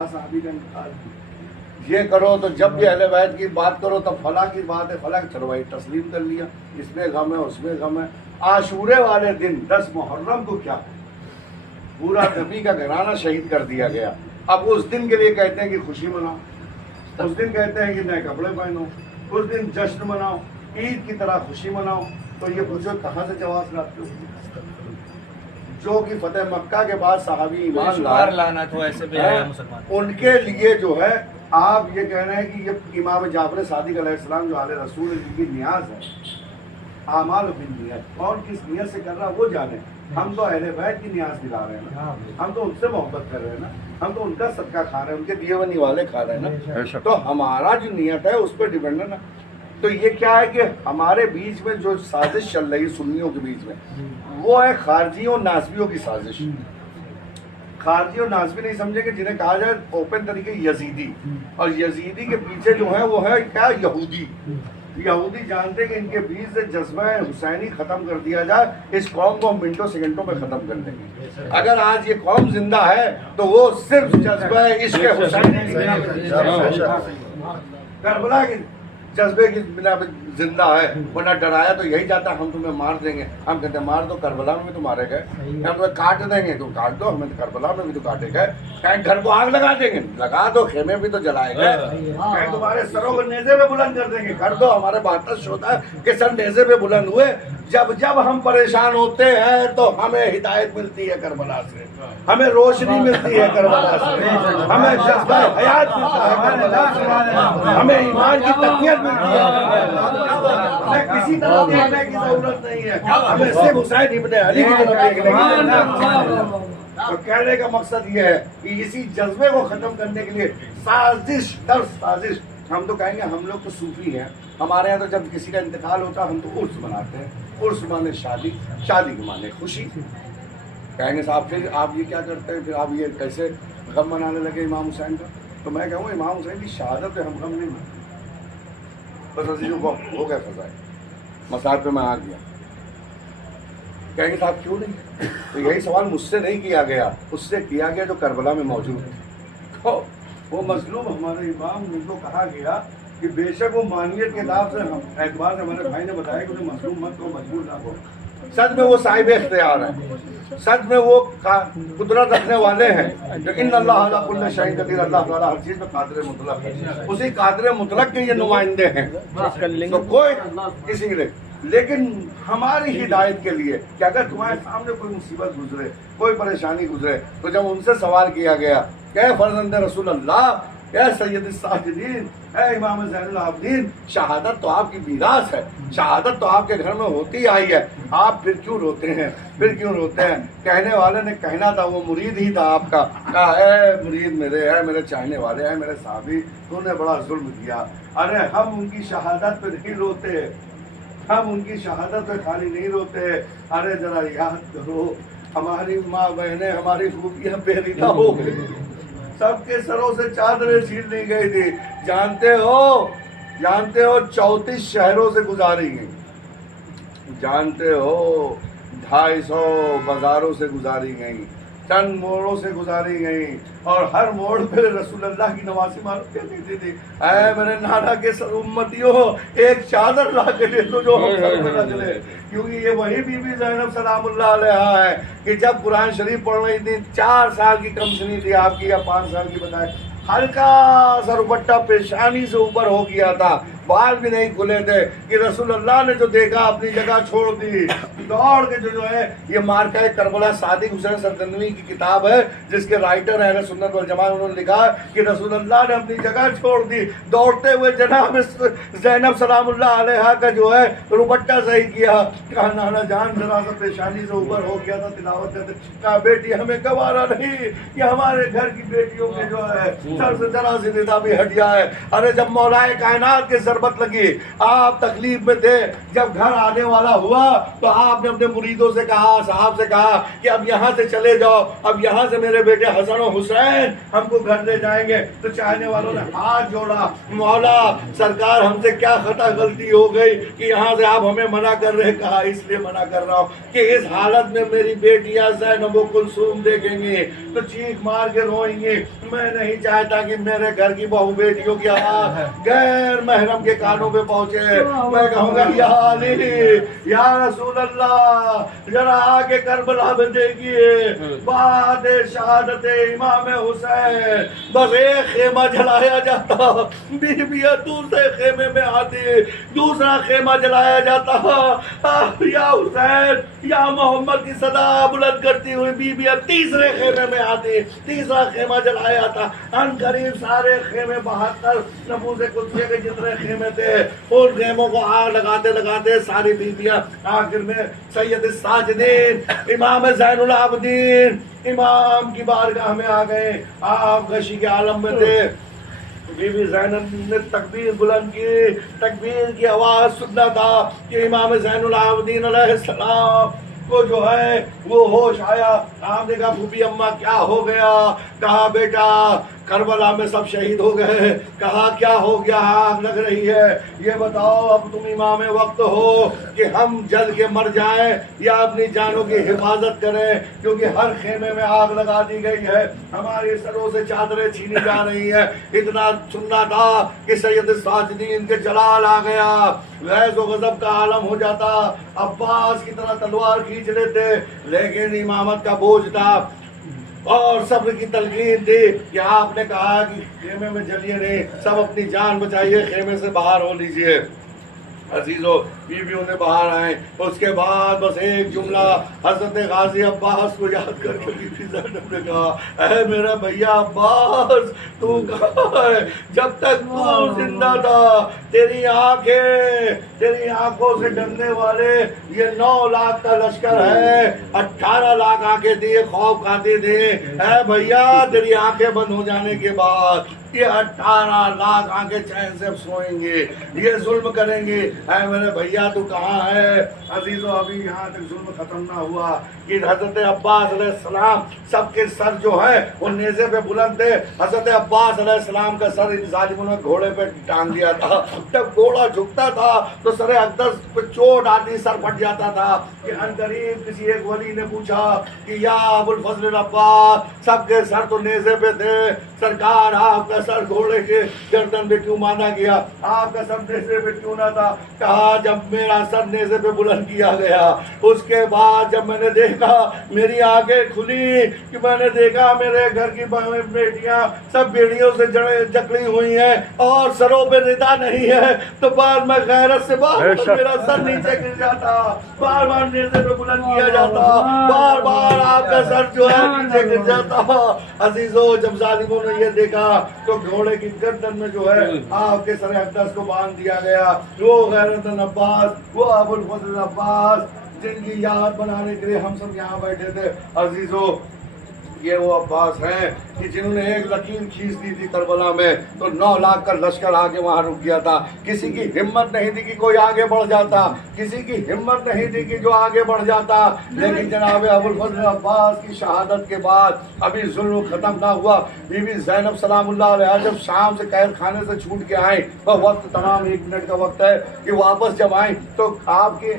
صحابی کا انتقال، یہ کرو تو جب بھی اہل بیت کی بات کرو تب فلاں کی بات ہے، فلاں چلو بھائی تسلیم کر لیا، اس میں غم ہے اس میں غم ہے۔ عاشورے والے دن 10 محرم کو کیا پورا نبی کا گھرانہ شہید کر دیا گیا، اب اس دن کے لیے کہتے ہیں کہ خوشی مناؤ، اس دن کہتے ہیں کہ نئے کپڑے پہنو، اس دن جشن مناؤ، عید کی طرح خوشی مناؤ، تو یہ پوچھو کہاں سے جواز لاتے ہو؟ جو کہ فتح مکہ کے بعد صحابی ایمان لانا تو ایسے بھی ہے مسلمان، ان کے لیے جو ہے آپ یہ کہہ رہے ہیں کہ یہ امام جعفر صادق علیہ السلام جو آل رسول ہے جن کی نیاز ہے، اعمال بالنیت، کون کس نیت سے کر رہا وہ جانے، ہم تو اہل بیت کی نیاز دلا رہے ہیں نا، ہم تو ان سے محبت کر رہے ہیں نا، ہم تو ان کا صدقہ کھا رہے ہیں، ان کے دیے ہوئے نوالے کھا رہے ہیں نا، تو ہمارا جو نیت ہے اس پہ ڈیپینڈ ہے نا۔ تو یہ کیا ہے کہ ہمارے بیچ میں جو سازش چل رہی ہے سنیوں کے بیچ میں، وہ ہے خارجیوں اور نازبیوں کی سازش۔ خارجی اور نازبی نہیں سمجھے کہ جنہیں کہا جائے اوپن طریقے یزیدی، اور یزیدی کے پیچھے جو ہے وہ ہے کیا یہودی۔ یہودی جانتے ہیں کہ ان کے بیچ سے جذبہ حسینی ختم کر دیا جائے، اس قوم کو ہم منٹوں سیکنڈوں میں ختم کر دیں گے۔ اگر آج یہ قوم زندہ ہے تو وہ صرف جذبہ عشق حسینی کربلا کی جذبے کی بنا پہ زندہ ہے، ورنہ ڈرایا تو یہی جاتا ہم تمہیں مار دیں گے، ہم کہتے ہیں مار دو، کربلا میں بھی تو مارے گئے، ہم تمہیں کاٹ دیں گے تو کاٹ دو، ہمیں کربلا میں بھی تو کاٹے گئے، کہیں گھر کو آگ لگا دیں گے، لگا دو، خیمے بھی تو جلائے گئے، کہیں تمہارے سروں کو نیزے پہ بلند کر دیں گے، کر دو۔ ہمارے 72 ہوتا ہے کہ سر نیزے پہ بلند ہوئے، جب ہم پریشان ہوتے ہیں تو ہمیں ہدایت ملتی ہے کربلا سے، ہمیں روشنی ملتی ہے کربلا سے، ہمیں جذبہ حیات ملتا ہے کربلا سے، ہمیں ایمان کی تقویت ملتی ہے، ہمیں کسی طرح دیکھنے کی ضرورت نہیں ہے، ہمیں صرف حسین ابن علی کی طرف دیکھنے کی۔ تو کہنے کا مقصد یہ ہے کہ اسی جذبے کو ختم کرنے کے لیے سازش در سازش، ہم تو کہیں گے ہم لوگ تو صوفی ہیں، ہمارے یہاں تو جب کسی کا انتقال ہوتا ہے ہم تو عرس مناتے ہیں، عرس مانے شادی، شادی کے مانے خوشی۔ کہیں گے صاحب پھر آپ یہ کیا کرتے ہیں، پھر آپ یہ کیسے غم منانے لگے امام حسین کا؟ تو میں کہوں امام حسین کی شہادت پہ ہم غم نہیں مناتے، بس عزیزوں کو ہو گیا فضائے مسائل پہ میں آ گیا۔ کہیں گے صاحب کیوں نہیں؟ تو یہی سوال مجھ سے نہیں کیا گیا، اس سے کیا گیا جو کربلا میں موجود ہے۔ وہ مظلوم ہمارے امام ان کو کہا گیا کہ بے شک وہ مانیت کے لحاظ سے اعتبار سے ہمارے بھائی نے بتایا کہ انہیں مظلوم مت کو مجبور نہ ہو، سچ میں وہ صاحب اختیار ہیں، سچ میں وہ قدرت رکھنے والے ہیں، جو ان اللہ علی کل شیء قدیر، اللہ تعالیٰ ہر چیز میں قادر مطلق ہے، اسی قادر مطلق کے یہ نمائندے ہیں، تو کوئی کسی کے لیے، لیکن ہماری ہدایت کے لیے کہ اگر تمہارے سامنے کوئی مصیبت گزرے، کوئی پریشانی گزرے، تو جب ان سے سوال کیا گیا کہ اے فرزند رسول اللہ، اے سید الساجدین، اے امام زین العابدین، شہادت تو آپ کی میراث ہے، شہادت تو آپ کے گھر میں ہوتی آئی ہے، آپ پھر کیوں روتے ہیں، پھر کیوں روتے ہیں؟ کہنے والے نے کہنا تھا، وہ مرید ہی تھا آپ کا، کہا اے مرید میرے، اے میرے چاہنے والے، اے میرے صحابی، تو نے بڑا ظلم کیا، ارے ہم ان کی شہادت پہ نہیں روتے، ہم ان کی شہادت پہ خالی نہیں روتے، ارے ذرا یاد کرو ہماری ماں بہنیں، ہماری خوبیاں بےریدہ ہو گئی، سب کے سروں سے چادریں چھین لی گئی تھی، جانتے ہو 34 شہروں سے گزاری گئی، جانتے ہو 250 بازاروں سے گزاری گئی، چند موڑوں سے گزاری گئی، اور ہر موڑ پہ رسول اللہ کی نوازی معلوم کہتی تھی، اے میرے نانا کے سر امتیوں، ایک چادر لا کے لے لو جو ہم سر میں رکھ لے، کیونکہ یہ وہی بی بی زینب سلام اللہ علیہا ہے کہ جب قرآن شریف پڑھ رہی تھی، 4 سال کی کم سنی تھی آپ کی یا 5 سال کی بتائے، ہلکا سا دوپٹہ پیشانی سے اوپر ہو گیا تھا، بال بھی نہیں کھلے تھے کہ رسول اللہ نے جو دیکھا اپنی جگہ چھوڑ دی، دوڑ کے جو ہے یہ مارکہ کربلا صادق حسین سرگندوی کی کتاب ہے جس کے رائٹر اہل سنت والجماعت، انہوں نے لکھا کہ رسول اللہ نے اپنی جگہ چھوڑ دی، دوڑتے ہوئے جناب زینب سلام اللہ علیہا کا جو ہے دوپٹہ صحیح کیا، کہا نانا جان ذرا سا پیشانی سے اوپر ہو گیا تھا، تلاوت کرتے، کہا بیٹی ہمیں گوارا نہیں کہ ہمارے گھر کی بیٹیوں کے جو ہے سر سے ذرا سی ندا بھی ہٹ جائے۔ ارے جب مولا کائنات کے ضربت لگی، آپ تکلیف میں تھے، جب گھر آنے والا ہوا تو آپ آپ نے اپنے مریدوں سے کہا, صاحب سے کہا کہ اب یہاں سے چلے جاؤ, اب یہاں سے میرے بیٹے حسن و حسین ہم کو گھر لے جائیں گے, تو چاہنے والوں نے ہاتھ جوڑا, مولا سرکار ہم سے کیا خطا غلطی ہو گئی کہ یہاں سے آپ ہمیں منع کر رہے. کہا اس لیے منع کر رہا ہوں کہ اس حالت میں میری بیٹیاں زینب و کلثوم دیکھیں گے تو چیخ مار کے روئیں گے. میں نہیں چاہتا کہ میرے گھر کی بہو بیٹیوں کی آواز غیر محرم کے کانوں پہ پہنچے. میں کہوں گا یا علی, یا رسول اللہ, ذرا آگے کربلا میں دیکھیے بعد شہادت امام حسین بس ایک خیمہ جلایا جاتا, بیویاں دوسرے خیمے میں آتی, دوسرا خیمہ جلایا جاتا, یا حسین یا محمد کی صدا بلند کرتی ہوئی بیویاں تیسرے خیمے میں آتی, تیسرا خیمہ جلایا جاتا. ان قریب سارے خیمے 72 نفوس قدسیہ کے جتنے خیمے تھے ان خیموں کو آگ لگاتے لگاتے ساری بیویاں آخر میں سید الساجدین امام زین العابدین امام کی بارگاہ میں آ گئے. آپ غشی کے عالم میں تھے. بی بی زینب نے تکبیر بلند کی, تکبیر کی آواز سننا تھا کہ امام زین العابدین علیہ السلام کو جو ہے وہ ہوش آیا. آپ نے کہا پھوپھی اماں کیا ہو گیا؟ کہا بیٹا کربلا میں سب شہید ہو گئے. کہا کیا ہو گیا؟ آگ لگ رہی ہے, یہ بتاؤ اب تم امام وقت ہو کہ ہم جل کے مر جائیں یا اپنی جانوں کی حفاظت کریں, کیونکہ ہر خیمے میں آگ لگا دی گئی ہے, ہمارے سروں سے چادریں چھینی جا رہی ہیں. اتنا سننا تھا کہ سید الساجدین کے جلال آ گیا, غیظ و غضب کا عالم ہو جاتا, عباس کی طرح تلوار کھینچ لیتے, لیکن امامت کا بوجھ تھا اور صبر کی تلقین تھی کہ آپ نے کہا کہ خیمے میں جلیے نہیں, سب اپنی جان بچائیے, خیمے سے باہر ہو لیجئے. عزیزو بیویوں نے باہر آئے. اس کے بعد بس ایک جملہ حضرت غازی عباس کو یاد کر کے بی بی زینب نے کہا اے میرا بھیا عباس تو کہاں ہے؟ جب تک تو زندہ تھا تیری آنکھوں سے ڈرنے والے یہ 9 لاکھ کا لشکر ہے, 18 لاکھ آنکھیں تھی, خوف کھاتے تھے. اے بھیا تیری آنکھیں بند ہو جانے کے بعد یہ 18 لاکھ آنکھیں چین سے سوئیں گے, یہ ظلم کریں گے. اے میرے بھیا تو کہاں ہے؟ عزیزو ابھی یہاں تک ظلم ختم نہ ہوا کہ حضرت عباس علیہ السلام سب کے سر جو ہے وہ نیزے پہ بلند تھے. حضرت عباس علیہ السلام کا سر ان ظالموں نے گھوڑے پہ ٹانگ دیا تھا. جب گھوڑا جھکتا تھا تو سر اقدس پہ چوٹ آتی, سر پھٹ جاتا تھا. کہ ان قریب کسی ایک ولی نے پوچھا کہ یا ابو الفضل عباس سب کے سر تو نیزے پہ تھے, سرکار آپ کا سر گھوڑے کے گردن پہ کیوں مانا گیا, آپ کا سر نیزے پہ کیوں نہ تھا؟ کہا جب میرا سر نیزے پہ بلند کیا گیا اس کے بعد جب میں نے دیکھا میری آنکھیں کھلی کہ میں نے دیکھا میرے گھر کی بیٹیاں سب بیڑیوں سے جکڑی ہوئی ہیں اور سروں پہ ردا نہیں ہے, تو بار میں غیرت سے بار میرا سر نیچے گر جاتا, بار بار نیزے پہ بلند کیا جاتا, بار بار آپ کا سر جو ہے نیچے گر جاتا. عزیزو جب ظالموں نے یہ دیکھا تو گھوڑے کی گردن میں جو ہے آپ کے سر اقدس کو باندھ دیا گیا. وہ غیرت عباس, وہ ابو الفضل عباس جن کی یاد بنانے کے لیے ہم سب یہاں بیٹھے تھے. عزیزو یہ وہ عباس ہیں کہ جنہوں نے ایک لکیر کھینچ دی تھی کربلا میں تو 9 لاکھ کا لشکر آگے وہاں رک گیا تھا. کسی کی ہمت نہیں تھی کہ کوئی آگے بڑھ جاتا, کسی کی ہمت نہیں تھی کہ جو آگے بڑھ جاتا. لیکن جناب ابو الفضل عباس کی شہادت کے بعد ابھی ظلم ختم نہ ہوا. بی بی زینب سلام اللہ علیہا جب شام سے قید خانے سے چھوٹ کے آئیں, وہ وقت تمام 1 منٹ کا وقت ہے کہ واپس جب آئیں تو آپ کے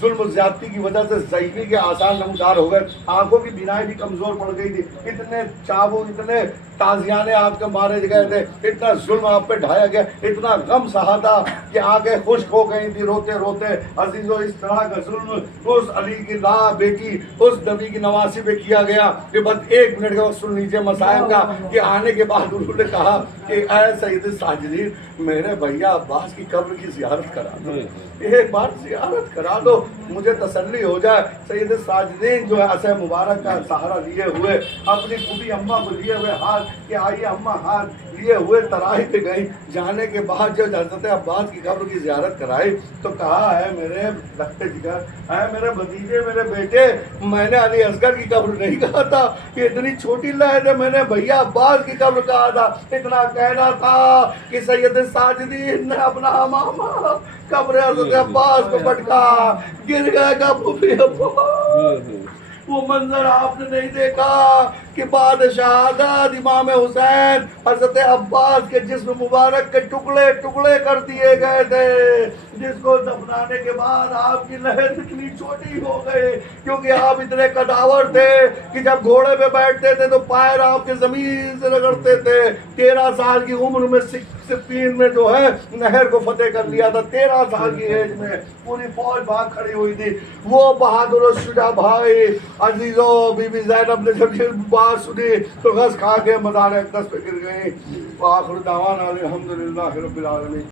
ظلم و زیادتی کی وجہ سے ضعیفی کے آثار نمودار ہو گئے, آنکھوں کی بینائی بھی کمزور پڑ گئی تھی. اتنے چابو, اتنے تازیانے آپ کے مارے گئے تھے, اتنا ظلم آپ پہ ڈھایا گیا, اتنا غم سہا تھا کہ آنکھیں خشک ہو گئی تھی روتے روتے. عزیزو اس طرح کا ظلم اس علی کی بیٹی اس نبی کی نواسی پہ کیا گیا کہ بس 1 منٹ کا وقت سن لیجیے مسائل کا. کہ آنے کے بعد انہوں نے کہا کہ اے سید الساجدین میرے بھیا عباس کی قبر کی زیارت کرا دو, ایک بار زیارت کرا دو, مجھے تسلی ہو جائے. سید الساجدین جو ہے عصا مبارک کا سہارا لیے ہوئے اپنی پوری اماں کو لیے ہوئے ہاتھ کہ آئیے اما ہاتھ لیے ہوئے ترائی پہ گئی. جانے کے بعد جب حضرت عباس کی قبر کی زیارت کرائی تو کہا ہے میرے لگتے جگر ہے میرے بھتیجے میرے بیٹے, میں نے علی اصغر کی قبر نہیں کہا تھا, یہ اتنی چھوٹی لہر ہے, میں نے بھیا عباس کی قبر کہا تھا. اتنا کہنا تھا کہ سید ساجدین نے اپنا ماما قبر حضرت عباس کو پٹکا, گر گئے گا پھوپھی عباس. وہ منظر آپ نے نہیں دیکھا کہ بعد شہادت امام حسین حضرت عباس کے جسم مبارک کے ٹکڑے ٹکڑے کر دیے گئے تھے, جس کو دفنانے کے بعد آپ کی لہر اتنی چھوٹی ہو گئی کیونکہ آپ اتنے کداور تھے کہ جب گھوڑے پہ بیٹھتے تھے تو پیر آپ کے زمین سے رگڑتے تھے. 13 سال کی عمر میں سپین میں جو ہے نہر کو فتح کر لیا تھا. 13 سال کی ایج میں پوری فوج بھاگ کھڑی ہوئی تھی. وہ بہادر و شجاع بھائی عزیزوں, بی بی زینب نے جب یہ بات سنی تو غص کھا کے مزار اقدس پہ گر گئی. وآخر دعوانا الحمدللہ رب العالمین.